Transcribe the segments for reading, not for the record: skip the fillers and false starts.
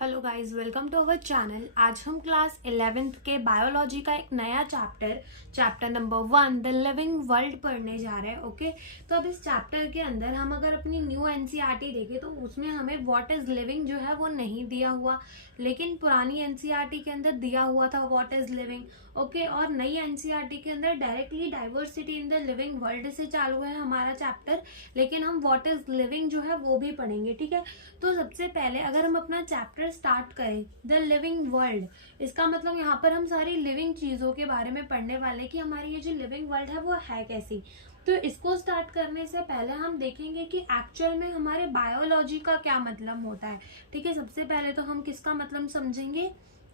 Hello guys, welcome to our channel. आज हम class 11th के बायोलॉजी का एक नया chapter number 1 the living world पढ़ने जा रहे हैं। ओके, तो अब इस चैप्टर के अंदर हम अगर अपनी न्यू एनसीईआरटी देखें तो उसमें हमें व्हाट इज लिविंग जो है वो नहीं दिया हुआ, लेकिन पुरानी एनसीईआरटी के अंदर दिया हुआ था व्हाट इज लिविंग। ओके, और नई एनसीईआरटी के अंदर directly diversity in the living world से चालू है हमारा चैप्टर, लेकिन हम व्हाट इज लिविंग जो है वो भी पढ़ेंगे। ठीक है, तो सबसे पहले अगर हम अपना चैप्टर स्टार्ट करें द लिविंग वर्ल्ड, इसका मतलब यहाँ पर हम सारी लिविंग चीजों के बारे में पढ़ने वाले कि हमारी ये जो लिविंग वर्ल्ड है वो है कैसी। तो इसको स्टार्ट करने से पहले हम देखेंगे कि एक्चुअल में हमारे बायोलॉजी का क्या मतलब होता है। ठीक है, सबसे पहले तो हम किसका मतलब समझेंगे,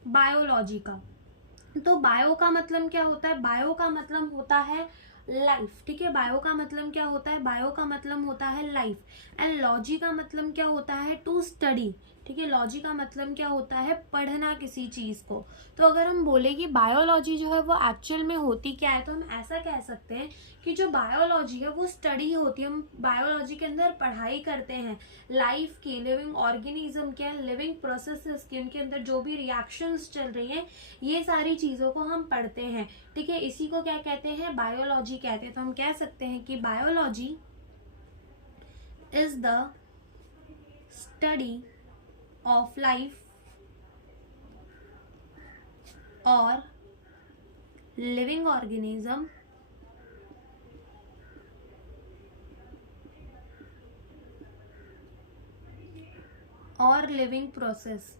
बायोलॉजी का। तो बायो का मतलब क्या होता है, बायो का मतलब होता है लाइफ। ठीक है, बायो का मतलब क्या होता है, बायो का मतलब होता है लाइफ। एंड लॉजी का मतलब क्या होता है, टू स्टडी। ठीक है, लॉजी का मतलब क्या होता है, पढ़ना किसी चीज को। तो अगर हम बोले कि बायोलॉजी जो है वो एक्चुअल में होती क्या है, तो हम ऐसा कह सकते हैं कि जो बायोलॉजी है वो स्टडी होती है। हम बायोलॉजी के अंदर पढ़ाई करते हैं लाइफ की, लिविंग ऑर्गेनिज्म के, लिविंग प्रोसेसेस की, उनके अंदर जो भी रिएक्शंस चल रही हैं, ये सारी चीजों को हम पढ़ते हैं। ठीक है, इसी को क्या कहते हैं, बायोलॉजी कहते हैं। तो हम कह सकते हैं कि biology is the study of life और लिविंग ऑर्गेनिज्म और लिविंग प्रोसेस।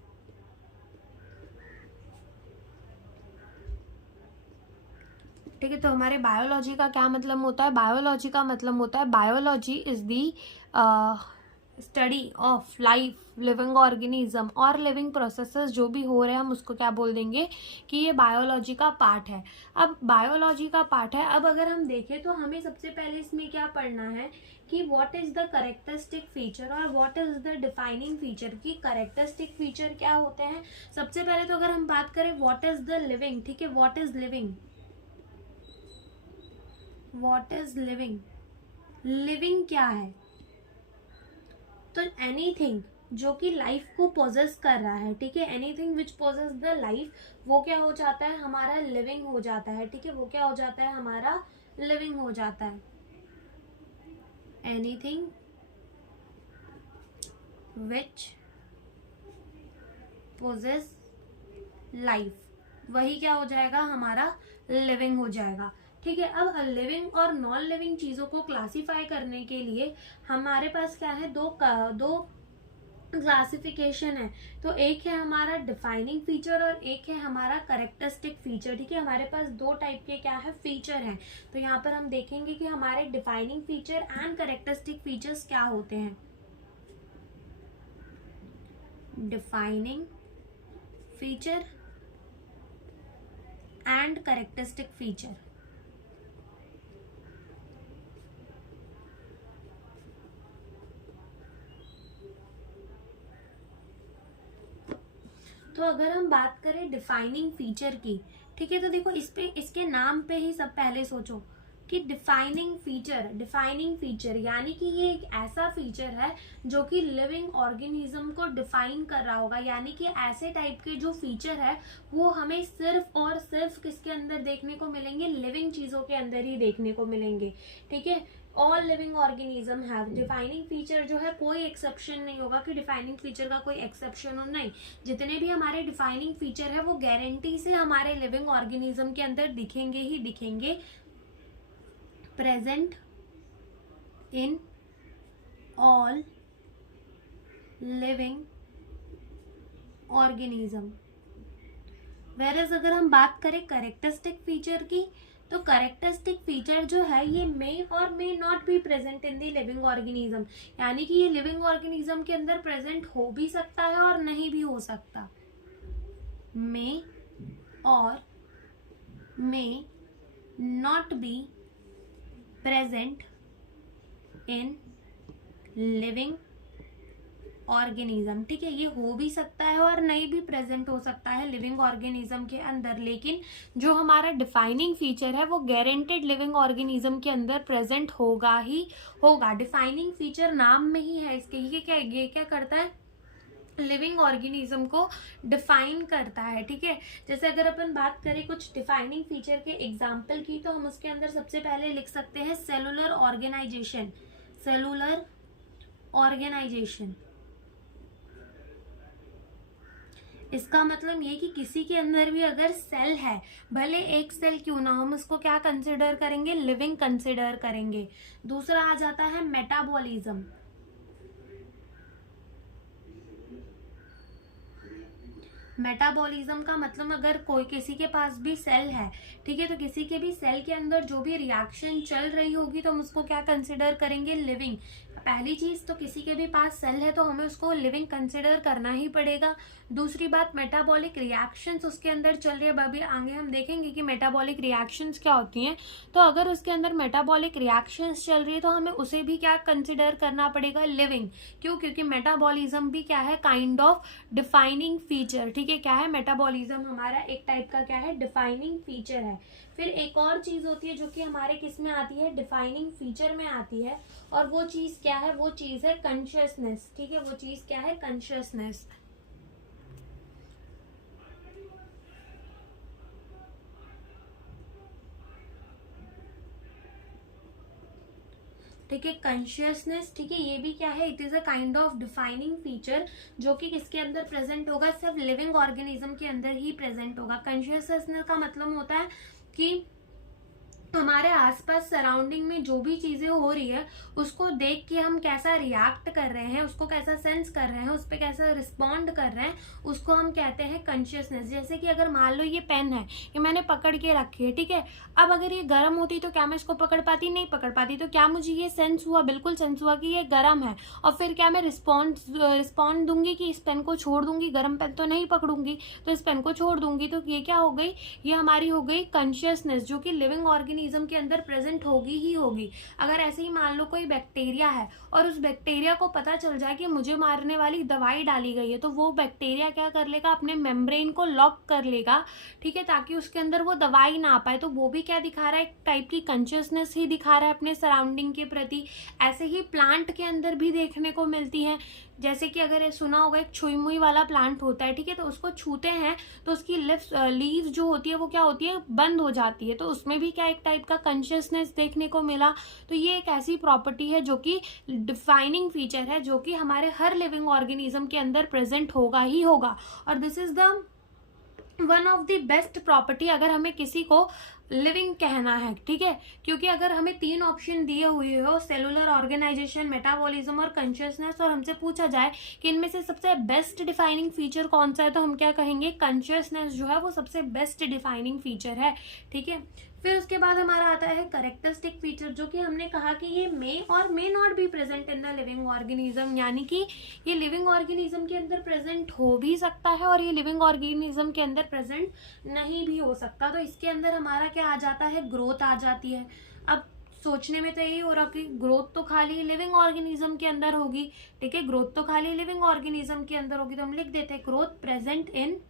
ठीक है, तो हमारे बायोलॉजी का क्या मतलब होता है, बायोलॉजी का मतलब होता है biology is the study of life, living organism और लिविंग प्रोसेसेस जो भी हो रहे हैं, हम उसको क्या बोल देंगे कि ये बायोलॉजी का पार्ट है। अब बायोलॉजी का पार्ट है, अब अगर हम देखें तो हमें सबसे पहले इसमें क्या पढ़ना है कि what is the characteristic feature और what is the defining feature. की कैरेक्टरिस्टिक फीचर क्या होते हैं। सबसे पहले तो अगर हम बात करें व्हाट इज द लिविंग, ठीक है, what is living, what is living, living क्या है, तो एनीथिंग जो कि लाइफ को पोजेस कर रहा है। ठीक है, anything which possess the life, वो क्या हो जाता है, हमारा लिविंग हो जाता है। ठीक है, वो क्या हो जाता है, हमारा लिविंग हो जाता है। एनीथिंग विच पोजेस लाइफ, वही क्या हो जाएगा, हमारा लिविंग हो जाएगा। ठीक है, अब लिविंग और नॉन लिविंग चीजों को क्लासिफाई करने के लिए हमारे पास क्या है, दो क्लासिफिकेशन है। तो एक है हमारा डिफाइनिंग फीचर और एक है हमारा कैरेक्टरिस्टिक फीचर। ठीक है, हमारे पास दो टाइप के क्या है, फीचर हैं। तो यहाँ पर हम देखेंगे कि हमारे defining feature and characteristic features क्या होते हैं। Defining feature and characteristic feature. तो अगर हम बात करें डिफाइनिंग फीचर की, ठीक है, तो देखो इस पे, इसके नाम पे ही सब पहले सोचो कि डिफाइनिंग फीचर यानी कि ये एक ऐसा फीचर है जो कि लिविंग ऑर्गेनिज्म को डिफाइन कर रहा होगा। यानी कि ऐसे टाइप के जो फीचर है वो हमें सिर्फ और सिर्फ किसके अंदर देखने को मिलेंगे, लिविंग चीजों के अंदर ही देखने को मिलेंगे। ठीक है, all living organism have defining feature, जो है कोई एक्सेप्शन नहीं होगा कि डिफाइनिंग फीचर का कोई एक्सेप्शन हो, नहीं। जितने भी हमारे डिफाइनिंग फीचर है वो गारंटी से हमारे लिविंग ऑर्गेनिज्म के अंदर दिखेंगे ही दिखेंगे। Present in all living organism. Whereas अगर हम बात करें कैरेक्टरिस्टिक फीचर की, तो कैरेक्टरिस्टिक फीचर जो है ये मे और may not be present in the living organism. यानी कि ये लिविंग ऑर्गेनिज्म के अंदर प्रेजेंट हो भी सकता है और नहीं भी हो सकता। मे और may not be present in living organism. ठीक है, ये हो भी सकता है और नहीं भी प्रेजेंट हो सकता है लिविंग ऑर्गेनिज्म के अंदर, लेकिन जो हमारा डिफाइनिंग फीचर है वो गारंटेड लिविंग ऑर्गेनिज्म के अंदर प्रेजेंट होगा ही होगा। डिफाइनिंग फीचर नाम में ही है इसके, ये क्या करता है, लिविंग ऑर्गेनिज्म को डिफाइन करता है, ठीक है। जैसे अगर अपन बात करें कुछ डिफाइनिंग फीचर के एग्जाम्पल की, तो हम उसके अंदर सबसे पहले लिख सकते हैं सेलुलर ऑर्गेनाइजेशन। सेलुलर ऑर्गेनाइजेशन, इसका मतलब ये कि किसी के अंदर भी अगर सेल है, भले एक सेल क्यों ना, हम उसको क्या कंसिडर करेंगे, लिविंग कंसिडर करेंगे। दूसरा आ जाता है मेटाबॉलिज्म। मेटाबॉलिज्म का मतलब अगर कोई किसी के पास भी सेल है, ठीक है, तो किसी के भी सेल के अंदर जो भी रिएक्शन चल रही होगी तो हम उसको क्या कंसिडर करेंगे, लिविंग। पहली चीज तो किसी के भी पास सेल है तो हमें उसको लिविंग कंसिडर करना ही पड़ेगा। दूसरी बात, मेटाबॉलिक रिएक्शंस उसके अंदर चल रही है, अभी आगे हम देखेंगे कि मेटाबॉलिक रिएक्शंस क्या होती हैं। तो अगर उसके अंदर मेटाबॉलिक रिएक्शंस चल रही है तो हमें उसे भी क्या कंसिडर करना पड़ेगा, लिविंग। क्यों? क्योंकि मेटाबॉलिज्म भी क्या है, काइंड ऑफ डिफाइनिंग फीचर, ठीक है। क्या है, मेटाबॉलिज्म हमारा एक टाइप का क्या है, डिफाइनिंग फीचर है। फिर एक और चीज होती है जो कि हमारे किस में आती है, डिफाइनिंग फीचर में आती है, और वो चीज क्या है, वो चीज है कॉन्शियसनेस, ठीक है। वो चीज क्या है, कॉन्शियसनेस। ठीक है, कॉन्शियसनेस, ठीक है, ये भी क्या है, it is a kind of defining feature जो कि किसके अंदर प्रेजेंट होगा, सिर्फ लिविंग ऑर्गेनिज्म के अंदर ही प्रेजेंट होगा। कॉन्शियसनेस का मतलब होता है कि हमारे आसपास सराउंडिंग में जो भी चीजें हो रही है उसको देख के हम कैसा रिएक्ट कर रहे हैं, उसको कैसा सेंस कर रहे हैं, उस पर कैसा रिस्पॉन्ड कर रहे हैं, उसको हम कहते हैं कॉन्शियसनेस। जैसे कि अगर मान लो ये पेन है, ये मैंने पकड़ के रखी है, ठीक है। अब अगर ये गर्म होती तो क्या मैं इसको पकड़ पाती, नहीं पकड़ पाती। तो क्या मुझे ये सेंस हुआ, बिल्कुल सेंस हुआ कि ये गर्म है, और फिर क्या मैं रिस्पॉन्ड दूंगी कि इस पेन को छोड़ दूंगी, गर्म पेन तो नहीं पकड़ूंगी, तो इस पेन को छोड़ दूंगी। तो ये क्या हो गई, ये हमारी हो गई कॉन्शियसनेस, जो कि लिविंग ऑर्गेनिज्म के अंदर प्रेजेंट होगी ही होगी। अगर ऐसे ही मान लो कोई बैक्टीरिया है और उस बैक्टीरिया को पता चल जाए कि मुझे मारने वाली दवाई डाली गई है, तो वो बैक्टीरिया क्या कर लेगा, अपने मेम्ब्रेन को लॉक कर लेगा, ठीक है, ताकि उसके अंदर वो दवाई ना आ पाए। तो वो भी क्या दिखा रहा है, एक टाइप की कॉन्शियसनेस ही दिखा रहा है अपने सराउंडिंग के प्रति। ऐसे ही प्लांट के अंदर भी देखने को मिलती है। जैसे कि अगर ये सुना होगा, एक छुई मुई वाला प्लांट होता है, ठीक है, तो उसको छूते हैं तो उसकी लीव्स जो होती है वो क्या होती है, बंद हो जाती है। तो उसमें भी क्या एक टाइप का कॉन्शियसनेस देखने को मिला। तो ये एक ऐसी प्रॉपर्टी है जो कि डिफाइनिंग फीचर है, जो कि हमारे हर लिविंग ऑर्गेनिज्म के अंदर प्रेजेंट होगा ही होगा। और this is the one of the best property अगर हमें किसी को लिविंग कहना है, ठीक है। क्योंकि अगर हमें 3 ऑप्शन दिए हुए हो, सेलुलर ऑर्गेनाइजेशन, मेटाबॉलिज्म और कॉन्शियसनेस, और हमसे पूछा जाए कि इनमें से सबसे बेस्ट डिफाइनिंग फीचर कौन सा है, तो हम क्या कहेंगे, कॉन्शियसनेस जो है वो सबसे बेस्ट डिफाइनिंग फीचर है, ठीक है। फिर उसके बाद हमारा आता है कैरेक्टरिस्टिक फीचर, जो कि हमने कहा कि ये मे और may not be present in the living organism, यानी कि ये लिविंग ऑर्गेनिज्म के अंदर प्रेजेंट हो भी सकता है और ये लिविंग ऑर्गेनिज्म के अंदर प्रेजेंट नहीं भी हो सकता। तो इसके अंदर हमारा क्या आ जाता है, ग्रोथ आ जाती है। अब सोचने में तो यही हो रहा कि ग्रोथ तो खाली लिविंग ऑर्गेनिज्म के अंदर होगी, ठीक है, ग्रोथ तो खाली लिविंग ऑर्गेनिज्म के अंदर होगी, तो हम लिख देते हैं growth present in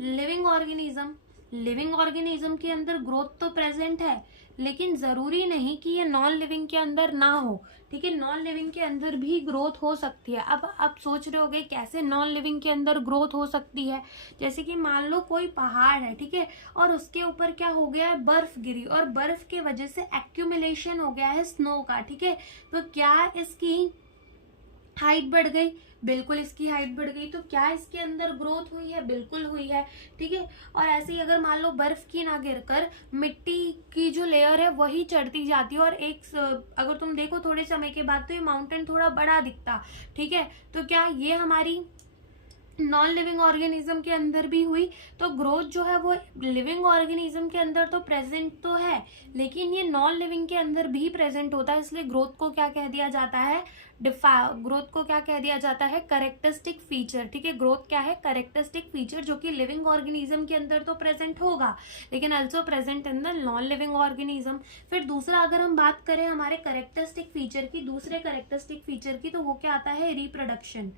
living organism. Living organism के अंदर ग्रोथ तो प्रेजेंट है, लेकिन जरूरी नहीं कि ये नॉन लिविंग के अंदर ना हो, ठीक है। नॉन लिविंग के अंदर भी ग्रोथ हो सकती है। अब आप सोच रहे होगे कैसे नॉन लिविंग के अंदर ग्रोथ हो सकती है। जैसे कि मान लो कोई पहाड़ है, ठीक है, और उसके ऊपर क्या हो गया है, बर्फ गिरी, और बर्फ के वजह से एक्यूमुलेशन हो गया है स्नो का, ठीक है। तो क्या इसकी हाइट बढ़ गई, बिल्कुल इसकी हाइट बढ़ गई। तो क्या इसके अंदर ग्रोथ हुई है, बिल्कुल हुई है, ठीक है। और ऐसे ही अगर मान लो बर्फ की ना गिरकर मिट्टी की जो लेयर है वही चढ़ती जाती है, और एक अगर तुम देखो थोड़े समय के बाद तो ये माउंटेन थोड़ा बड़ा दिखता, ठीक है। तो क्या ये हमारी नॉन लिविंग ऑर्गेनिज्म के अंदर भी हुई। तो ग्रोथ जो है वो लिविंग ऑर्गेनिज्म के अंदर तो प्रेजेंट तो है, लेकिन ये नॉन लिविंग के अंदर भी प्रेजेंट होता है। इसलिए ग्रोथ को क्या कह दिया जाता है, ग्रोथ को क्या कह दिया जाता है, कैरेक्टरिस्टिक फीचर, ठीक है। ग्रोथ क्या है, कैरेक्टरिस्टिक फीचर, जो कि लिविंग ऑर्गेनिज्म के अंदर तो प्रेजेंट होगा, लेकिन also present in the non living organism. फिर दूसरा अगर हम बात करें हमारे कैरेक्टरिस्टिक फीचर की, दूसरे कैरेक्टरिस्टिक फीचर की, तो वो क्या आता है, रिप्रोडक्शन।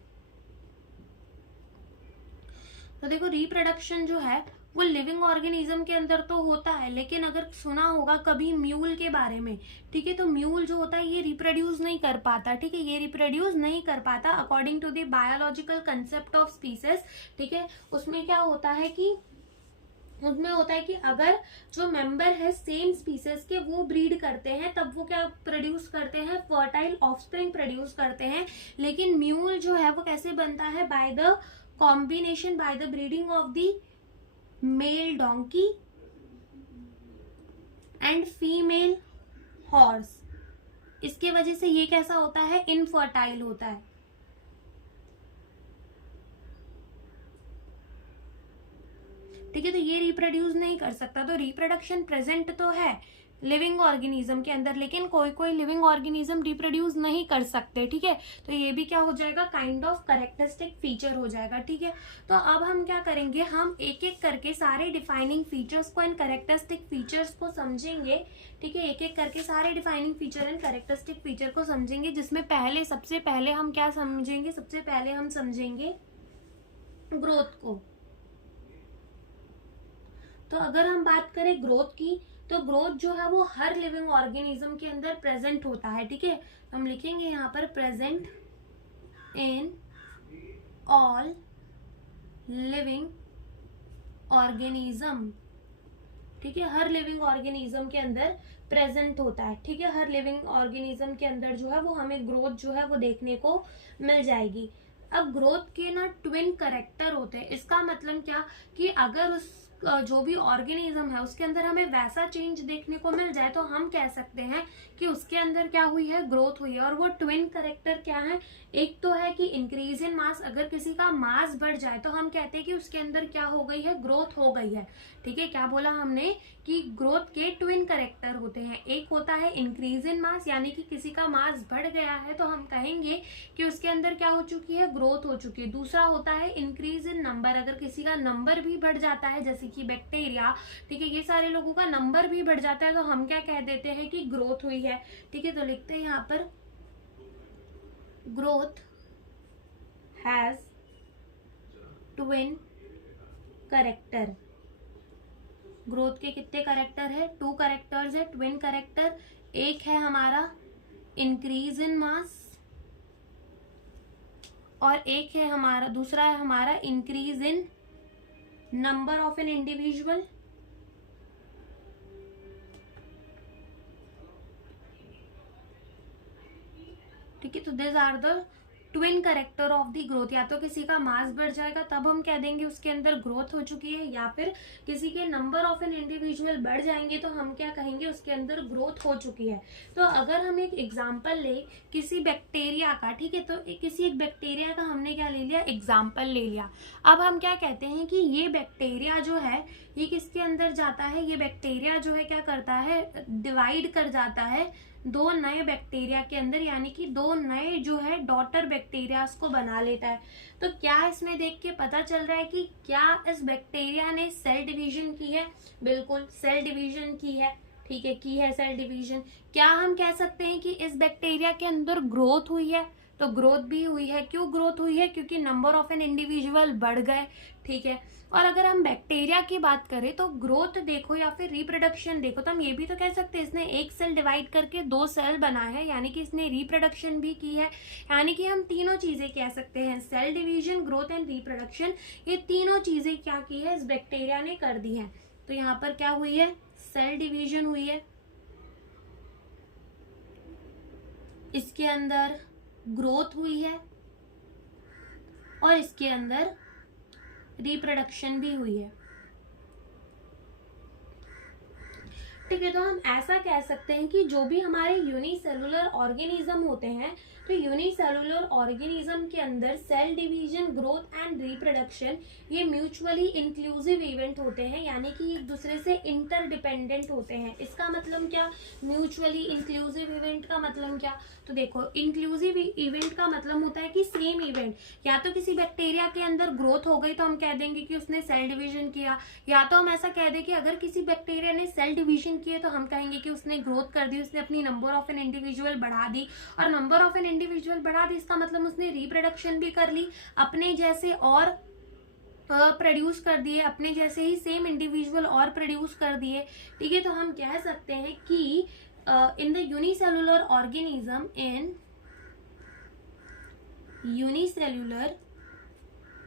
तो देखो रिप्रोडक्शन जो है वो लिविंग ऑर्गेनिज्म के अंदर तो होता है, लेकिन अगर सुना होगा कभी म्यूल के बारे में, ठीक है, तो म्यूल जो होता है ये रिप्रोड्यूस नहीं कर पाता, ठीक है, ये रिप्रोड्यूस नहीं कर पाता according to the biological concept of species, ठीक है। उसमें क्या होता है कि उसमें होता है कि अगर जो मेंबर है सेम स्पीसीज के वो ब्रीड करते हैं तब वो क्या प्रोड्यूस करते हैं, फर्टाइल ऑफस्प्रिंग प्रोड्यूस करते हैं। लेकिन म्यूल जो है वो कैसे बनता है, by the combination, by the breeding of the mail donkey and female horse. इसके वजह से ये कैसा होता है, इनफर्टाइल होता है। ठीक है, तो ये रिप्रोड्यूस नहीं कर सकता। तो रिप्रोडक्शन प्रेजेंट तो है लिविंग ऑर्गेनिज्म के अंदर, लेकिन कोई कोई लिविंग ऑर्गेनिज्म रिप्रोड्यूस नहीं कर सकते, ठीक है। तो ये भी क्या हो जाएगा, काइंड ऑफ कैरेक्टरिस्टिक फीचर हो जाएगा, ठीक है। तो अब हम क्या करेंगे, हम एक एक करके सारे डिफाइनिंग फीचर्स को एंड कैरेक्टरिस्टिक फीचर्स को समझेंगे, ठीक है। एक एक करके सारे defining feature and characteristic feature को समझेंगे, जिसमें पहले सबसे पहले हम क्या समझेंगे, सबसे पहले हम समझेंगे ग्रोथ को। तो अगर हम बात करें ग्रोथ की, तो ग्रोथ जो है वो हर लिविंग ऑर्गेनिज्म के अंदर प्रेजेंट होता है, ठीक है। हम लिखेंगे यहाँ पर present in all living organism, ठीक है, हर लिविंग ऑर्गेनिज्म के अंदर प्रेजेंट होता है, ठीक है। हर लिविंग ऑर्गेनिज्म के अंदर जो है वो हमें ग्रोथ जो है वो देखने को मिल जाएगी। अब ग्रोथ के ना ट्विन कैरेक्टर होते हैं। इसका मतलब क्या कि अगर उस जो भी ऑर्गेनिज्म है उसके अंदर हमें वैसा चेंज देखने को मिल जाए तो हम कह सकते हैं कि उसके अंदर क्या हुई है, ग्रोथ हुई है। और वो ट्विन कैरेक्टर क्या है, एक तो है कि इंक्रीज इन मास, अगर किसी का मास बढ़ जाए तो हम कहते हैं कि उसके अंदर क्या हो गई है, ग्रोथ हो गई है, ठीक है। क्या बोला हमने कि ग्रोथ के ट्विन कैरेक्टर होते हैं। एक होता है इंक्रीज इन मास, यानी कि किसी का मास बढ़ गया है तो हम कहेंगे कि उसके अंदर क्या हो चुकी है, ग्रोथ हो चुकी है। दूसरा होता है इंक्रीज इन नंबर, अगर किसी का नंबर भी बढ़ जाता है, जैसे कि बैक्टीरिया, ठीक है, ये सारे लोगों का नंबर भी बढ़ जाता है तो हम क्या कह देते हैं कि ग्रोथ हुई है, ठीक है। तो लिखते हैं यहाँ पर growth has twin character. Growth के कितने कैरेक्टर है, 2 कैरेक्टर्स है, ट्विन कैरेक्टर। एक है हमारा इंक्रीज इन मास और एक है हमारा, दूसरा है हमारा increase in number of an individual, ठीक है। तो this are the twin character of the growth. या तो किसी का मास बढ़ जाएगा तब हम कह देंगे उसके अंदर ग्रोथ हो चुकी है, या फिर किसी के नंबर ऑफ एन इंडिविजुअल बढ़ जाएंगे तो हम क्या कहेंगे, उसके अंदर ग्रोथ हो चुकी है। तो अगर हम एक एग्जांपल ले किसी बैक्टीरिया का, ठीक है, तो किसी एक बैक्टीरिया का हमने क्या ले लिया, एग्जाम्पल ले लिया। अब हम क्या कहते हैं कि ये बैक्टीरिया जो है ये किसके अंदर जाता है, ये बैक्टीरिया जो है क्या करता है, डिवाइड कर जाता है 2 नए बैक्टीरिया के अंदर, यानी कि 2 नए जो है डॉटर बैक्टीरियाज को बना लेता है। तो क्या इसमें देख के पता चल रहा है कि क्या इस बैक्टीरिया ने सेल डिवीजन की है, बिल्कुल सेल डिवीजन की है, ठीक है, की है सेल डिवीजन। क्या हम कह सकते हैं कि इस बैक्टीरिया के अंदर ग्रोथ हुई है, तो ग्रोथ भी हुई है। क्यों ग्रोथ हुई है, क्योंकि नंबर ऑफ एन इंडिविजुअल बढ़ गए, ठीक है। और अगर हम बैक्टीरिया की बात करें तो ग्रोथ देखो या फिर रिप्रोडक्शन देखो तो हम ये भी तो कह सकते हैं इसने एक सेल डिवाइड करके 2 सेल बनाए हैं, यानी कि इसने रिप्रोडक्शन भी की है। यानी कि हम तीनों चीजें कह सकते हैं, cell division, growth and reproduction, ये तीनों चीजें क्या की है, इस बैक्टीरिया ने कर दी है। तो यहाँ पर क्या हुई है, सेल डिवीजन हुई है, इसके अंदर ग्रोथ हुई है और इसके अंदर रिप्रोडक्शन भी हुई है, ठीक है। तो हम ऐसा कह सकते हैं कि जो भी हमारे यूनिसेलुलर ऑर्गेनिज्म होते हैं, तो यूनिसेलुलर ऑर्गेनिज्म के अंदर cell division, growth and reproduction ये म्यूचुअली इंक्लूसिव इवेंट होते हैं, यानी कि एक दूसरे से इंटरडिपेंडेंट होते हैं। इसका मतलब क्या, म्यूचुअली इंक्लूसिव इवेंट का मतलब क्या, तो देखो इंक्लूसिव इवेंट का मतलब होता है कि सेम इवेंट, या तो किसी बैक्टीरिया के अंदर ग्रोथ हो गई तो हम कह देंगे कि उसने सेल डिवीजन किया, या तो हम ऐसा कह दें कि अगर किसी बैक्टीरिया ने सेल डिवीजन किया तो हम कहेंगे कि उसने ग्रोथ कर दी, उसने अपनी नंबर ऑफ एन इंडिविजुअल बढ़ा दी। और नंबर ऑफ एन इंडिविजुअल बढ़ा दी इसका मतलब उसने रिप्रोडक्शन भी कर ली अपने जैसे और प्रोड्यूस कर दिए, अपने जैसे ही सेम इंडिविजुअल और प्रोड्यूस कर दिए, ठीक है, तो हम कह सकते हैं कि in the unicellular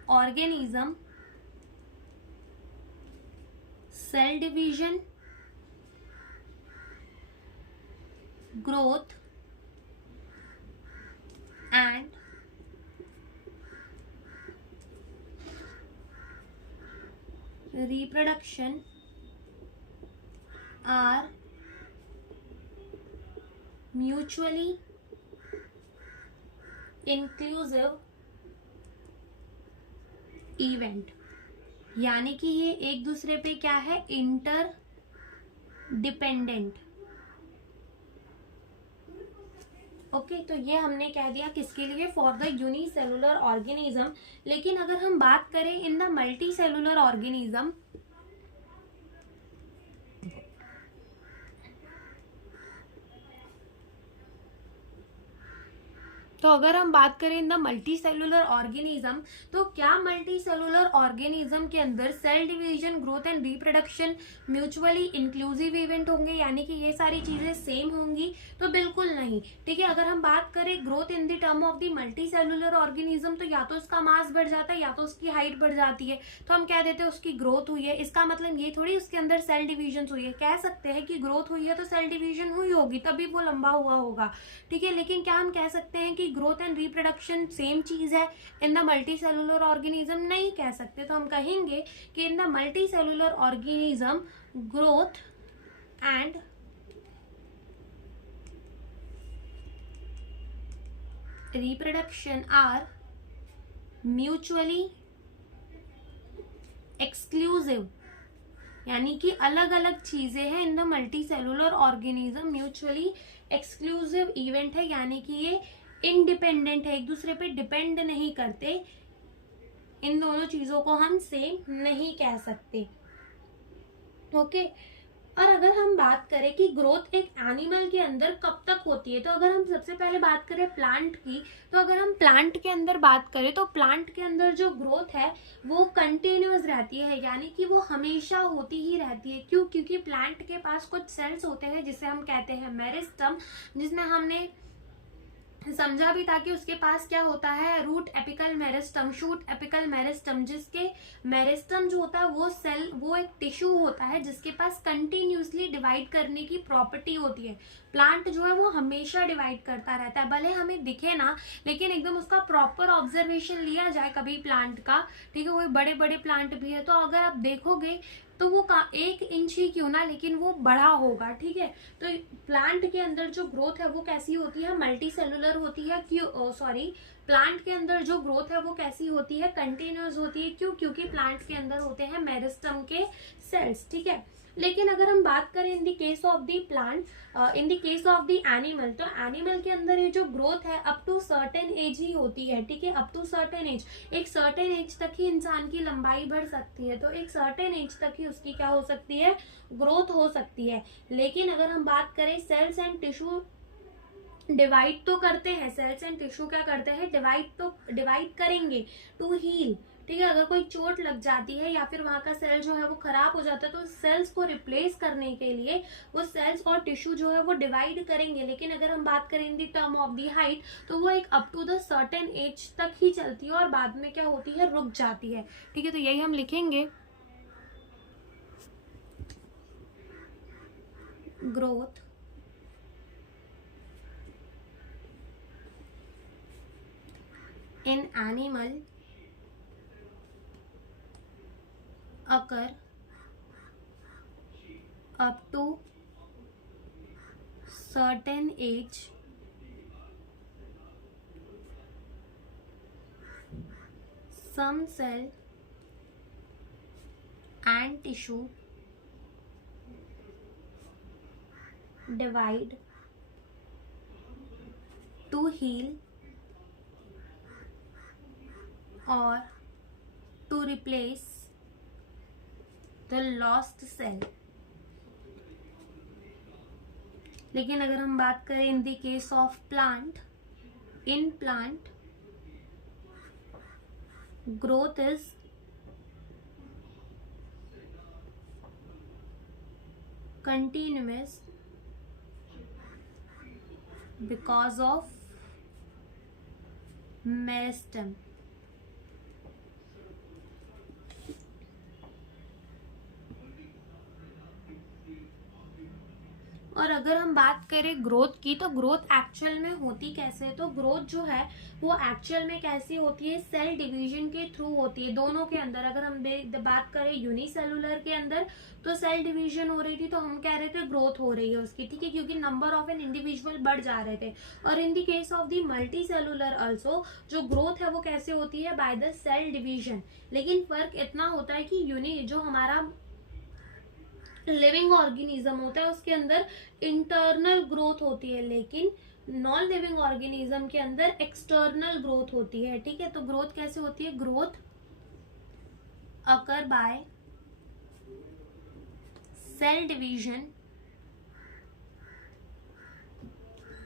organism cell division, growth and reproduction are mutually inclusive event, यानी कि ये एक दूसरे पे क्या है, इंटर डिपेंडेंट। ओके, तो ये हमने कह दिया किसके लिए, फॉर द यूनिसेलुलर ऑर्गेनिज्म। लेकिन अगर हम बात करें in the multicellular organism, तो अगर हम बात करें in the multicellular organism, तो क्या मल्टी सेलुलर ऑर्गेनिज्म के अंदर cell division, growth and reproduction mutually inclusive event होंगे, यानी कि ये सारी चीजें सेम होंगी? तो बिल्कुल नहीं, ठीक है। अगर हम बात करें growth in the term of the multicellular organism, तो या तो उसका मास बढ़ जाता है या तो उसकी हाइट बढ़ जाती है, तो हम कह देते हैं उसकी ग्रोथ हुई है। इसका मतलब ये थोड़ी उसके अंदर सेल डिवीजन हुई है। कह सकते हैं कि ग्रोथ हुई है तो सेल डिवीजन हुई होगी, तभी वो लंबा हुआ होगा, ठीक है। लेकिन क्या हम कह सकते हैं कि ग्रोथ एंड रिप्रोडक्शन सेम चीज है in the multicellular organism? नहीं कह सकते। तो हम कहेंगे कि in the multicellular organism growth and reproduction are mutually exclusive, यानी कि अलग अलग चीजें हैं in the multicellular organism, mutually exclusive event है, यानी कि ये इंडिपेंडेंट है, एक दूसरे पे डिपेंड नहीं करते। इन दोनों चीजों को हम सेम नहीं कह सकते, ओके। और अगर हम बात करें कि ग्रोथ एक एनिमल के अंदर कब तक होती है, तो अगर हम सबसे पहले बात करें प्लांट की, तो अगर हम प्लांट के अंदर बात करें तो प्लांट के अंदर जो ग्रोथ है वो कंटिन्यूअस रहती है, यानी कि वो हमेशा होती ही रहती है। क्यों? क्योंकि प्लांट के पास कुछ सेल्स होते हैं जिसे हम कहते हैं मेरिस्टम, जिसमें हमने समझा भी था कि उसके पास क्या होता है, root apical meristem, shoot apical meristem, जिसके मेरिस्टम जो होता है वो सेल, वो एक टिश्यू होता है जिसके पास कंटिन्यूसली डिवाइड करने की प्रॉपर्टी होती है। प्लांट जो है वो हमेशा डिवाइड करता रहता है, भले हमें दिखे ना, लेकिन एकदम उसका प्रॉपर ऑब्जर्वेशन लिया जाए कभी प्लांट का, ठीक है, वो बड़े बड़े प्लांट भी है, तो अगर आप देखोगे तो वो 1 इंच ही क्यों ना, लेकिन वो बड़ा होगा, ठीक है। तो प्लांट के अंदर जो ग्रोथ है वो कैसी होती है, मल्टी सेलुलर होती है। क्यों? प्लांट के अंदर जो ग्रोथ है वो कैसी होती है, कंटिन्यूअस होती है। क्यों? क्योंकि प्लांट के अंदर होते हैं मेरिस्टम के सेल्स, ठीक है। लेकिन अगर हम बात करें in the case of the plant, in the case of the animal, तो एनिमल के अंदर ये जो ग्रोथ है अप टू सर्टेन एज ही होती है, ठीक है, अप टू सर्टेन एज। एक सर्टेन एज तक ही इंसान की लंबाई बढ़ सकती है, तो एक सर्टेन एज तक ही उसकी क्या हो सकती है, ग्रोथ हो सकती है। लेकिन अगर हम बात करें सेल्स एंड टिश्यू डिवाइड तो करते हैं, सेल्स एंड टिश्यू क्या करते हैं, डिवाइड करेंगे टू हील, ठीक है। अगर कोई चोट लग जाती है या फिर वहां का सेल जो है वो खराब हो जाता है, तो सेल्स को रिप्लेस करने के लिए वो सेल्स और टिश्यू जो है वो डिवाइड करेंगे। लेकिन अगर हम बात करें in the term of the height, तो वो एक up to the certain age तक ही चलती है और बाद में क्या होती है, रुक जाती है, ठीक है। तो यही हम लिखेंगे, growth in animal occur up to certain age some cell and tissue divide to heal or to replace the lost cell। लेकिन अगर हम बात करें in the case of plant, in plant growth is continuous because of meristem. और अगर हम बात करें ग्रोथ की, तो ग्रोथ एक्चुअल में होती कैसे है? तो ग्रोथ जो है वो एक्चुअल में कैसी होती है? सेल डिवीजन के थ्रू होती है। दोनों के अंदर अगर हम बात करें यूनिसेलुलर के अंदर, तो सेल डिवीजन हो रही थी, तो हम कह रहे थे ग्रोथ हो रही है उसकी, ठीक है, क्योंकि नंबर ऑफ एन इंडिविजुअल बढ़ जा रहे थे। और in the case of the multicellular also जो ग्रोथ है वो कैसे होती है? By the cell division. लेकिन फर्क इतना होता है कि जो हमारा लिविंग ऑर्गेनिज्म होता है उसके अंदर इंटरनल ग्रोथ होती है, लेकिन नॉन लिविंग ऑर्गेनिज्म के अंदर एक्सटर्नल ग्रोथ होती है, ठीक है। तो ग्रोथ कैसे होती है? Growth occur by cell division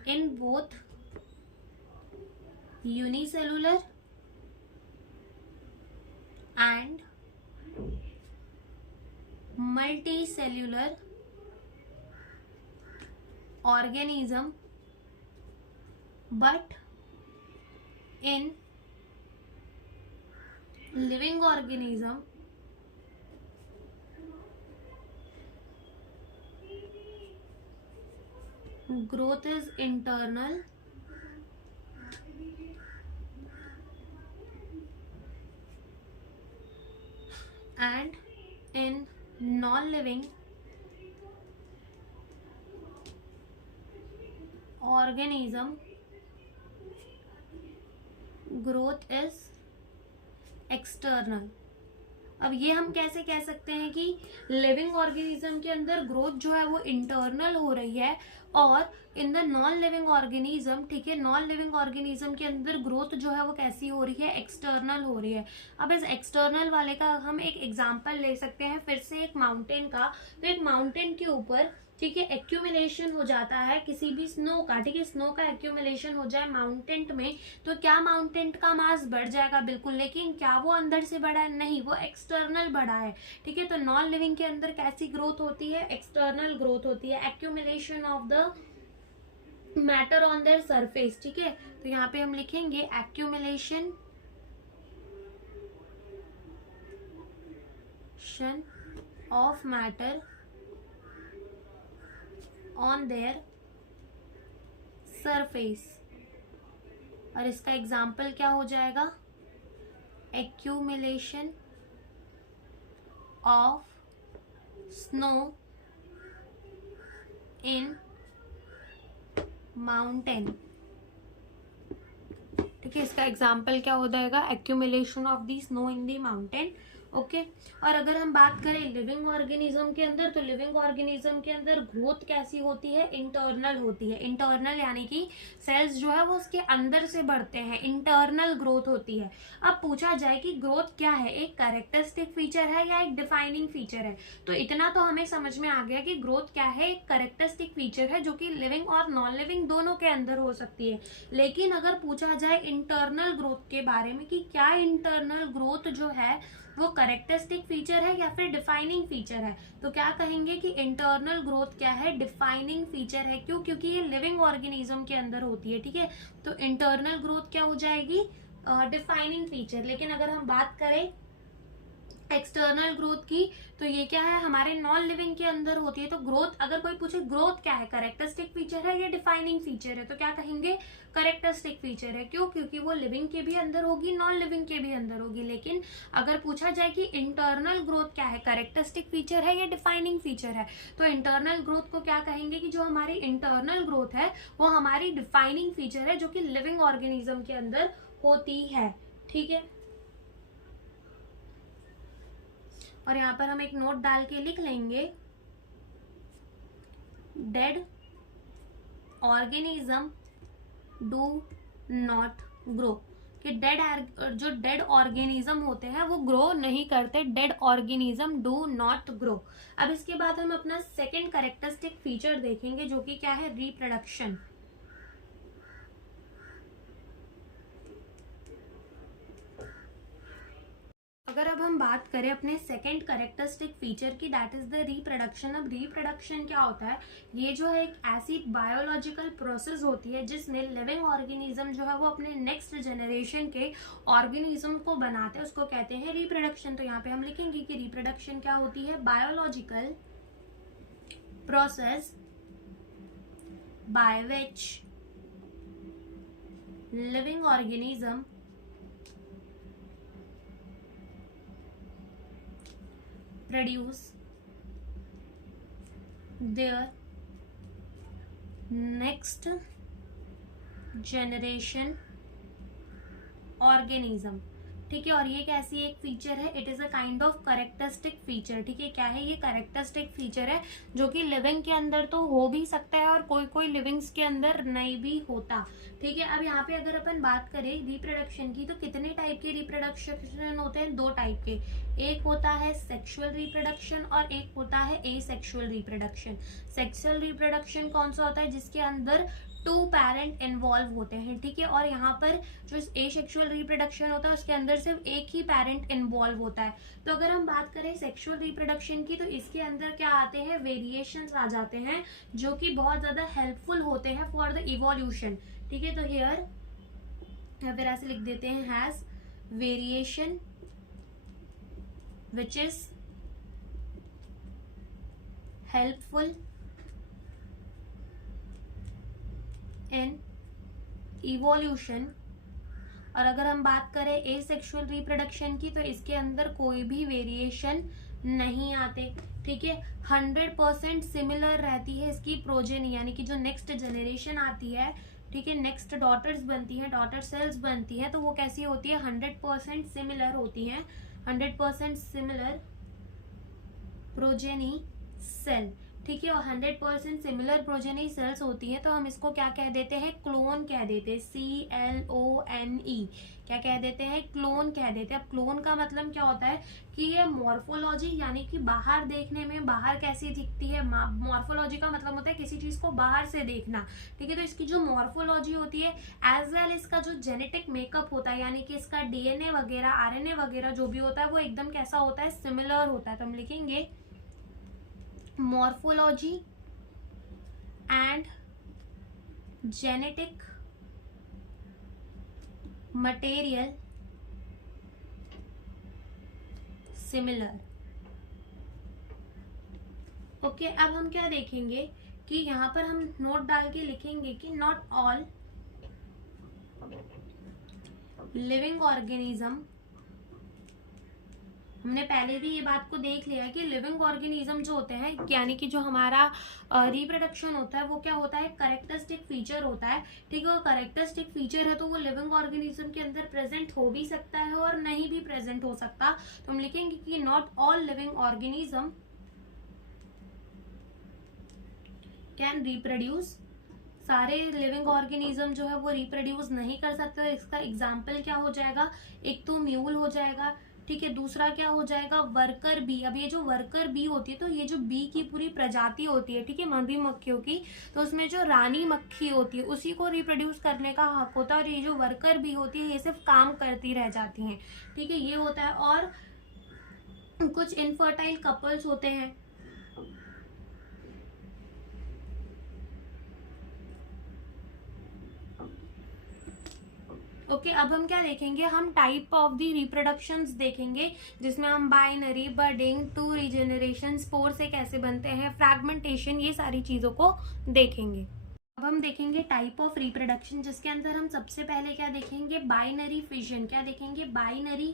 in both unicellular and multicellular organism, but in living organism growth is internal and in non-living organism growth is external। अब ये हम कैसे कह सकते हैं कि लिविंग ऑर्गेनिज्म के अंदर ग्रोथ जो है वो इंटरनल हो रही है, और in the non living organism, ठीक है, नॉन लिविंग ऑर्गेनिज्म के अंदर ग्रोथ जो है वो कैसी हो रही है? एक्सटर्नल हो रही है। अब इस एक्सटर्नल वाले का हम एक एग्जांपल ले सकते हैं फिर से एक माउंटेन का। तो एक माउंटेन के ऊपर, ठीक है, एक्यूमुलेशन हो जाता है किसी भी स्नो का, ठीक है, स्नो का एक्यूमुलेशन हो जाए माउंटेन में, तो क्या माउंटेन का मास बढ़ जाएगा? बिल्कुल। लेकिन क्या वो अंदर से बढ़ा है? नहीं, वो एक्सटर्नल बढ़ा है, ठीक है। तो नॉन लिविंग के अंदर कैसी ग्रोथ होती है? एक्सटर्नल ग्रोथ होती है, accumulation of the matter on their surface, ठीक है। तो यहाँ पे हम लिखेंगे accumulation of matter on their surface, और इसका एग्जाम्पल क्या हो जाएगा? Accumulation of snow in mountain, ठीक है, इसका एग्जाम्पल क्या हो जाएगा? Accumulation of the snow in the mountain, okay. और अगर हम बात करें लिविंग ऑर्गेनिज्म के अंदर, तो लिविंग ऑर्गेनिज्म के अंदर ग्रोथ कैसी होती है? इंटरनल होती है। इंटरनल यानी कि सेल्स जो है वो उसके अंदर से बढ़ते हैं, इंटरनल ग्रोथ होती है। अब पूछा जाए कि ग्रोथ क्या है, एक कैरेक्टरिस्टिक फीचर है या एक डिफाइनिंग फीचर है? तो इतना तो हमें समझ में आ गया कि ग्रोथ क्या है, एक कैरेक्टरिस्टिक फीचर है जो कि लिविंग और नॉन लिविंग दोनों के अंदर हो सकती है। लेकिन अगर पूछा जाए इंटरनल ग्रोथ के बारे में कि क्या इंटरनल ग्रोथ जो है वो कैरेक्टरिस्टिक फीचर है या फिर डिफाइनिंग फीचर है, तो क्या कहेंगे कि इंटरनल ग्रोथ क्या है? डिफाइनिंग फीचर है। क्यों? क्योंकि ये लिविंग ऑर्गेनिज्म के अंदर होती है, ठीक है। तो इंटरनल ग्रोथ क्या हो जाएगी? Defining feature. लेकिन अगर हम बात करें एक्सटर्नल ग्रोथ की, तो ये क्या है? हमारे नॉन लिविंग के अंदर होती है। तो ग्रोथ, अगर कोई पूछे ग्रोथ क्या है, कैरेक्टरिस्टिक फीचर है या डिफाइनिंग फीचर है, तो क्या कहेंगे? कैरेक्टरिस्टिक फीचर है। क्यों? क्योंकि वो लिविंग के भी अंदर होगी, नॉन लिविंग के भी अंदर होगी। लेकिन अगर पूछा जाए कि इंटरनल ग्रोथ क्या है, कैरेक्टरिस्टिक फीचर है या डिफाइनिंग फीचर है, तो इंटरनल ग्रोथ को क्या कहेंगे कि जो हमारी इंटरनल ग्रोथ है वो हमारी डिफाइनिंग फीचर है, जो कि लिविंग ऑर्गेनिज्म के अंदर होती है, ठीक है। और यहाँ पर हम एक नोट डाल के लिख लेंगे, dead organism do not grow, कि जो डेड ऑर्गेनिज्म होते हैं वो ग्रो नहीं करते, dead organism do not grow. अब इसके बाद हम अपना सेकेंड कैरेक्टरिस्टिक फीचर देखेंगे जो कि क्या है? रिप्रोडक्शन। अगर अब हम बात बात करें अपने सेकंड कैरेक्टरिस्टिक फीचर की, दैट इज द रिप्रोडक्शन। अब रिप्रोडक्शन क्या होता है, ये जो है एक ऐसी बायोलॉजिकल प्रोसेस होती है जिसमें लिविंग ऑर्गेनिज्म जो है वो अपने नेक्स्ट जनरेशन के ऑर्गेनिज्म को बनाते हैं, उसको कहते हैं रिप्रोडक्शन। तो यहाँ पे हम लिखेंगे कि रिप्रोडक्शन क्या होती है, biological process by which living organism produce their next generation organism। ठीक है, और ये कैसी एक फीचर है, it is a kind of characteristic feature. ठीक है, क्या है ये, कैरेक्टरिस्टिक फीचर है जो कि लिविंग के अंदर तो हो भी सकता है और कोई कोई लिविंग्स के अंदर नहीं भी होता। ठीक है, अब यहाँ पे अगर अपन बात करें रिप्रोडक्शन की, तो कितने टाइप के रिप्रोडक्शन होते हैं, 2 टाइप के। एक होता है सेक्सुअल रिप्रोडक्शन और एक होता है एसेक्सुअल रिप्रोडक्शन। सेक्सुअल रिप्रोडक्शन कौन सा होता है, जिसके अंदर 2 पेरेंट इन्वॉल्व होते हैं। ठीक है, और यहाँ पर जो एसेक्सुअल रिप्रोडक्शन होता है उसके अंदर सिर्फ एक ही पेरेंट इन्वॉल्व होता है। तो अगर हम बात करें सेक्सुअल रिप्रोडक्शन की, तो इसके अंदर क्या आते हैं, वेरिएशंस आ जाते हैं जो कि बहुत ज्यादा हेल्पफुल होते हैं फॉर द इवोल्यूशन। ठीक है, तो हियर फिर ऐसे लिख देते हैं, has variation which is helpful in evolution। और अगर हम बात करें एसेक्सुअल रिप्रोडक्शन की, तो इसके अंदर कोई भी वेरिएशन नहीं आते। ठीक है, 100% सिमिलर रहती है इसकी प्रोजेनी, यानी कि जो नेक्स्ट जनरेशन आती है, ठीक है, नेक्स्ट डॉटर्स बनती हैं, डॉटर सेल्स बनती हैं, तो वो कैसी होती है, 100% सिमिलर होती हैं, 100% सिमिलर प्रोजेनी सेल। ठीक है, और 100% सिमिलर प्रोजेनी सेल्स होती है, तो हम इसको क्या कह देते हैं, क्लोन कह देते हैं, CLONE। क्या कह देते हैं, क्लोन कह देते हैं। अब क्लोन का मतलब क्या होता है कि ये मॉर्फोलॉजी, यानी कि बाहर देखने में बाहर कैसी दिखती है, मॉर्फोलॉजी का मतलब होता है किसी चीज को बाहर से देखना। ठीक है, तो इसकी जो मॉर्फोलॉजी होती है एज वेल इसका जो जेनेटिक मेकअप होता है, यानी कि इसका DNA वगैरह, RNA वगैरह जो भी होता है वो एकदम कैसा होता है, सिमिलर होता है। तो हम लिखेंगे morphology and genetic material similar। Okay, अब हम क्या देखेंगे कि यहाँ पर हम नोट डाल के लिखेंगे कि नॉट ऑल लिविंग ऑर्गेनिज्म, हमने पहले भी ये बात को देख लिया कि लिविंग ऑर्गेनिज्म जो होते हैं, यानी कि जो हमारा रिप्रोडक्शन होता है वो क्या होता है, कैरेक्टरिस्टिक फीचर होता है। ठीक है, वो कैरेक्टरिस्टिक फीचर है तो वो लिविंग ऑर्गेनिज्म के अंदर प्रेजेंट हो भी सकता है और नहीं भी प्रेजेंट हो सकता। तो हम लिखेंगे कि not all living organism can reproduce, सारे लिविंग ऑर्गेनिज्म जो है वो रिप्रोड्यूस नहीं कर सकते। इसका एग्जाम्पल क्या हो जाएगा, एक तो म्यूल हो जाएगा, ठीक है, दूसरा क्या हो जाएगा, वर्कर बी। अब ये जो वर्कर बी होती है, तो ये जो बी की पूरी प्रजाति होती है, ठीक है, मधुमक्खियों की, तो उसमें जो रानी मक्खी होती है उसी को रिप्रोड्यूस करने का हक होता है, और ये जो वर्कर बी होती है ये सिर्फ काम करती रह जाती हैं। ठीक है, ये होता है। और कुछ इनफर्टाइल कपल्स होते हैं, ओके। अब हम क्या देखेंगे, हम टाइप ऑफ दी रिप्रोडक्शंस देखेंगे, जिसमें हम बाइनरी, बडिंग, 2 रीजेनरेशन, स्पोर से कैसे बनते हैं, फ्रैगमेंटेशन, ये सारी चीजों को देखेंगे। अब हम देखेंगे टाइप ऑफ रिप्रोडक्शन, जिसके अंदर हम सबसे पहले क्या देखेंगे, बाइनरी फिजन। क्या देखेंगे, बाइनरी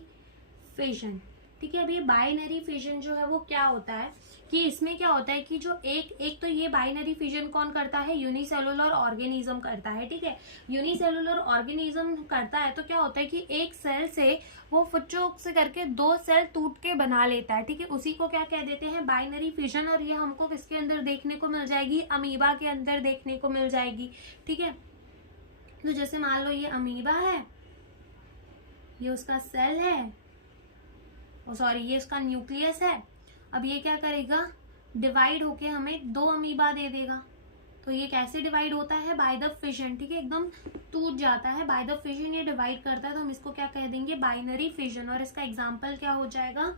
फिजन। ठीक है, अब ये बाइनरी फिजन जो है वो क्या होता है कि इसमें क्या होता है कि जो एक तो ये बाइनरी फिजन कौन करता है, यूनिसेलुलर ऑर्गेनिज्म करता है। ठीक है, यूनिसेलुलर ऑर्गेनिज्म करता है तो क्या होता है कि एक सेल से वो फुच्चोक से करके 2 सेल टूट के बना लेता है। ठीक है, उसी को क्या कह देते हैं, बाइनरी फिजन। और ये हमको किसके अंदर देखने को मिल जाएगी, अमीबा के अंदर देखने को मिल जाएगी। ठीक है, तो जैसे मान लो ये अमीबा है, ये उसका सेल है, सॉरी ये उसका न्यूक्लियस है। अब ये क्या करेगा, डिवाइड होके हमें 2 अमीबा दे देगा। तो ये कैसे डिवाइड होता है? बाय द फिजन, ठीक है, एकदम टूट जाता है, बाय द फिजन ये डिवाइड करता है, तो हम इसको क्या कह देंगे? Binary fission. और इसका एग्जाम्पल क्या हो जाएगा?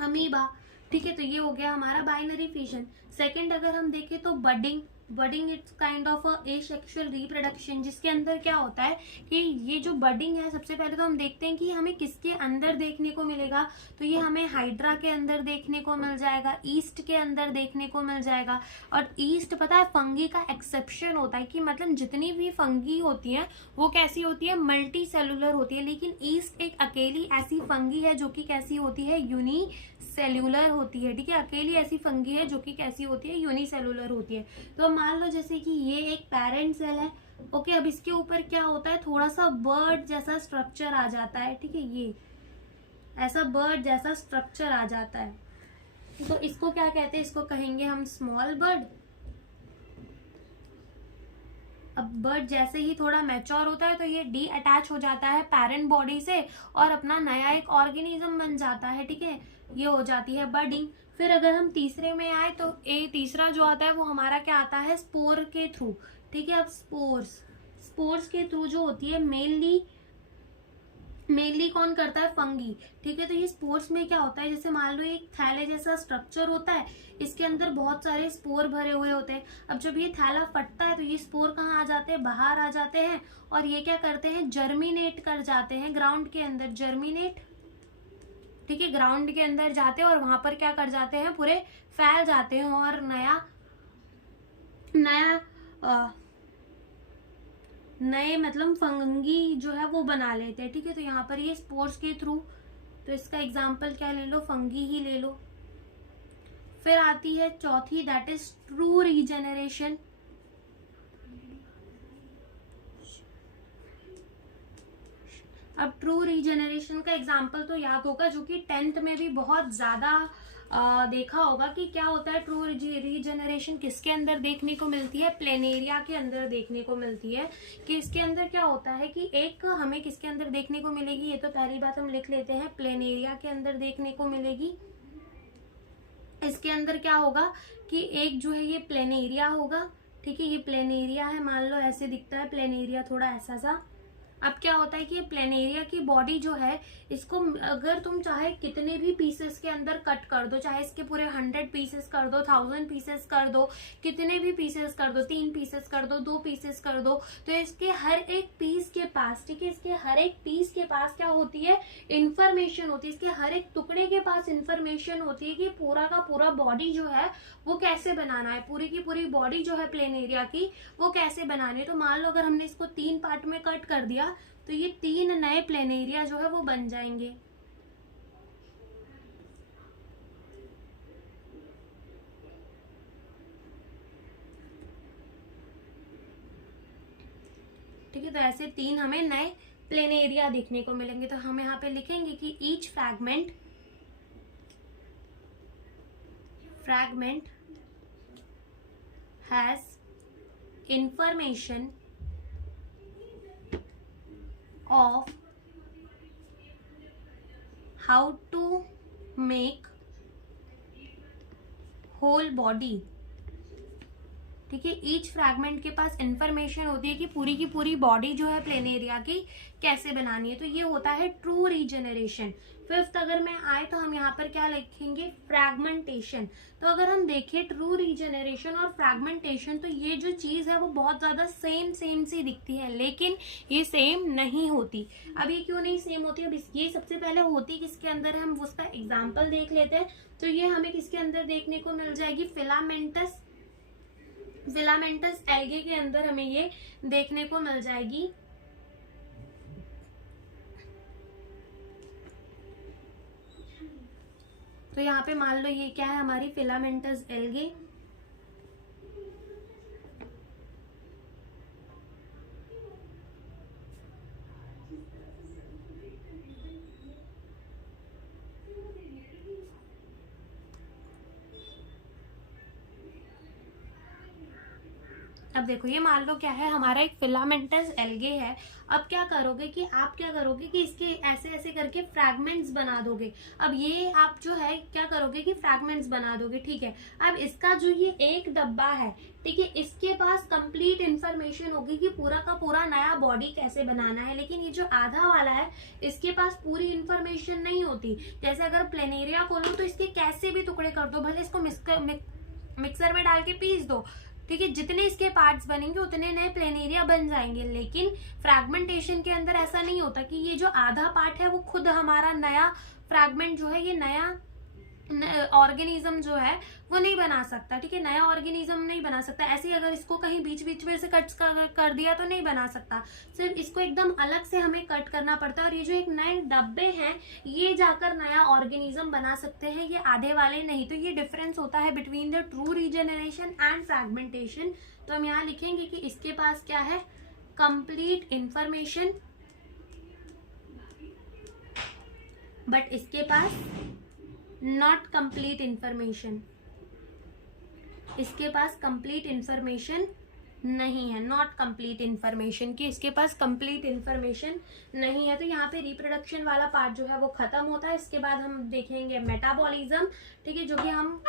अमीबा, ठीक है। तो ये हो गया हमारा बाइनरी फिजन। सेकंड अगर हम देखें तो budding, budding it's kind of asexual reproduction, जिसके अंदर क्या होता है कि ये जो बडिंग है, सबसे पहले तो हम देखते हैं कि हमें किसके अंदर देखने को मिलेगा। तो ये हमें हाइड्रा के अंदर देखने को मिल जाएगा, ईस्ट के अंदर देखने को मिल जाएगा। और ईस्ट पता है फंगी का एक्सेप्शन होता है, कि मतलब जितनी भी फंगी होती है वो कैसी होती है? मल्टी सेलुलर होती है, लेकिन ईस्ट एक अकेली ऐसी फंगी है जो कि कैसी होती है? यूनी सेल्यूलर होती है, ठीक है। अकेली ऐसी फंगी है जो कि कैसी होती है? यूनिसेलुलर होती है। तो मान लो जैसे कि ये एक पेरेंट सेल है, ओके। अब इसके ऊपर क्या होता है? थोड़ा सा बर्ड जैसा स्ट्रक्चर आ जाता है, ठीक है, ये ऐसा बर्ड जैसा स्ट्रक्चर आ जाता है। तो इसको क्या कहते हैं? इसको कहेंगे हम स्मॉल बर्ड। अब बर्ड जैसे ही थोड़ा मैच्योर होता है तो ये डी अटैच हो जाता है पेरेंट बॉडी से और अपना नया एक ऑर्गेनिज्म बन जाता है, ठीक है। ये हो जाती है बर्डिंग। फिर अगर हम तीसरे में आए तो तीसरा जो आता है वो हमारा क्या आता है? स्पोर के थ्रू, ठीक है। अब स्पोर्स के थ्रू जो होती है मेनली कौन करता है? फंगी, ठीक है। तो ये स्पोर्स में क्या होता है? जैसे मान लो एक थैले जैसा स्ट्रक्चर होता है, इसके अंदर बहुत सारे स्पोर भरे हुए होते हैं। अब जब ये थैला फटता है तो ये स्पोर कहाँ आ जाते हैं? बाहर आ जाते हैं। और ये क्या करते हैं? जर्मिनेट कर जाते हैं ग्राउंड के अंदर, जर्मिनेट, ठीक है। ग्राउंड के अंदर जाते हैं और वहां पर क्या कर जाते हैं? पूरे फैल जाते हैं और नए मतलब फंगी जो है वो बना लेते हैं, ठीक है। तो यहाँ पर ये स्पोर्स के थ्रू, तो इसका एग्जाम्पल क्या ले लो? फंगी ही ले लो। फिर आती है चौथी, दैट इज ट्रू रीजेनरेशन। अब ट्रू रीजेनरेशन का एग्जाम्पल तो याद होगा, जो कि 10th में भी बहुत ज्यादा देखा होगा कि क्या होता है ट्रू रीजेनरेशन, किसके अंदर देखने को मिलती है? प्लेनेरिया के अंदर देखने को मिलती है। कि इसके अंदर क्या होता है कि एक हमें किसके अंदर देखने को मिलेगी? ये तो पहली बात हम लिख लेते हैं, प्लेनेरिया के अंदर देखने को मिलेगी। इसके अंदर क्या होगा कि एक जो है ये प्लेनेरिया होगा, ठीक है। ये प्लेनेरिया है, मान लो ऐसे दिखता है प्लेनेरिया, थोड़ा ऐसा सा। अब क्या होता है कि प्लेनेरिया की बॉडी जो है, इसको अगर तुम चाहे कितने भी पीसेस के अंदर कट कर दो, चाहे इसके पूरे 100 पीसेस कर दो, 1000 पीसेस कर दो, कितने भी पीसेस कर दो, 3 पीसेस कर दो, 2 पीसेस कर दो, तो इसके हर एक पीस के पास, ठीक है, इसके हर एक पीस के पास क्या होती है? इंफॉर्मेशन होती है। इसके हर एक टुकड़े के पास इंफॉर्मेशन होती है कि पूरा का पूरा बॉडी जो है वो कैसे बनाना है, पूरी की पूरी बॉडी जो है प्लेनेरिया की वो कैसे बनानी है। तो मान लो अगर हमने इसको 3 पार्ट में कट कर दिया तो ये 3 नए प्लेनेरिया जो है वो बन जाएंगे। ठीक है, तो ऐसे 3 हमें नए प्लेनेरिया देखने को मिलेंगे। तो हम यहाँ पे लिखेंगे कि each fragment has information of how to make whole body, ठीक है। ईच फ्रैगमेंट के पास इंफॉर्मेशन होती है कि पूरी की पूरी बॉडी जो है प्लेनेरिया की कैसे बनानी है। तो ये होता है ट्रू रीजेनरेशन। 5th अगर मैं आए तो हम यहाँ पर क्या लिखेंगे? फ्रैगमेंटेशन। तो अगर हम देखें ट्रू रीजेनरेशन और फ्रैगमेंटेशन, तो ये जो चीज है वो बहुत ज्यादा सेम सी दिखती है, लेकिन ये सेम नहीं होती। अब ये क्यों नहीं सेम होती? अब ये सबसे पहले होती किसके अंदर है, हम उसका एग्जाम्पल देख लेते हैं। तो ये हमें किसके अंदर देखने को मिल जाएगी? फिलामेंटस एल्गे के अंदर हमें ये देखने को मिल जाएगी। तो यहाँ पे मान लो ये क्या है? हमारी फिलामेंटस एल्गे। अब देखो ये मान लो क्या है, हमारा एक फिलामेंटस एल्गे है। अब क्या करोगे कि आप क्या करोगे कि इसके ऐसे ऐसे करके फ्रैगमेंट्स बना दोगे। अब ये आप जो है क्या करोगे कि फ्रैगमेंट्स बना दोगे, ठीक है। अब इसका जो ये एक डब्बा है, ठीक है, इसके पास कंप्लीट इंफॉर्मेशन होगी कि पूरा का पूरा नया बॉडी कैसे बनाना है। लेकिन ये जो आधा वाला है, इसके पास पूरी इंफॉर्मेशन नहीं होती। जैसे अगर प्लेनेरिया को लो तो इसके कैसे भी टुकड़े कर दो, भले इसको मिक्सर में डाल के पीस दो, ठीक है, जितने इसके पार्ट्स बनेंगे उतने नए प्लेनेरिया बन जाएंगे। लेकिन फ्रैगमेंटेशन के अंदर ऐसा नहीं होता कि ये जो आधा पार्ट है वो खुद हमारा नया फ्रैगमेंट जो है, ये नया ऑर्गेनिज्म जो है वो नहीं बना सकता, ठीक है, नया ऑर्गेनिज्म नहीं बना सकता। ऐसे ही अगर इसको कहीं बीच बीच में से कट कर दिया तो नहीं बना सकता, सिर्फ इसको एकदम अलग से हमें कट करना पड़ता है। और ये जो एक नए डब्बे हैं ये जाकर नया ऑर्गेनिज्म बना सकते हैं, ये आधे वाले नहीं। तो ये डिफरेंस होता है between the true regeneration and fragmentation. तो हम यहाँ लिखेंगे कि इसके पास क्या है, कंप्लीट इंफॉर्मेशन, बट इसके पास नॉट कंप्लीट इंफॉर्मेशन, इसके पास कंप्लीट इंफॉर्मेशन नहीं है, नॉट कंप्लीट इंफॉर्मेशन की इसके पास कंप्लीट इंफॉर्मेशन नहीं है। तो यहाँ पे रिप्रोडक्शन वाला पार्ट जो है वो खत्म होता है। इसके बाद हम देखेंगे मेटाबॉलिज्म, ठीक है, जो कि हम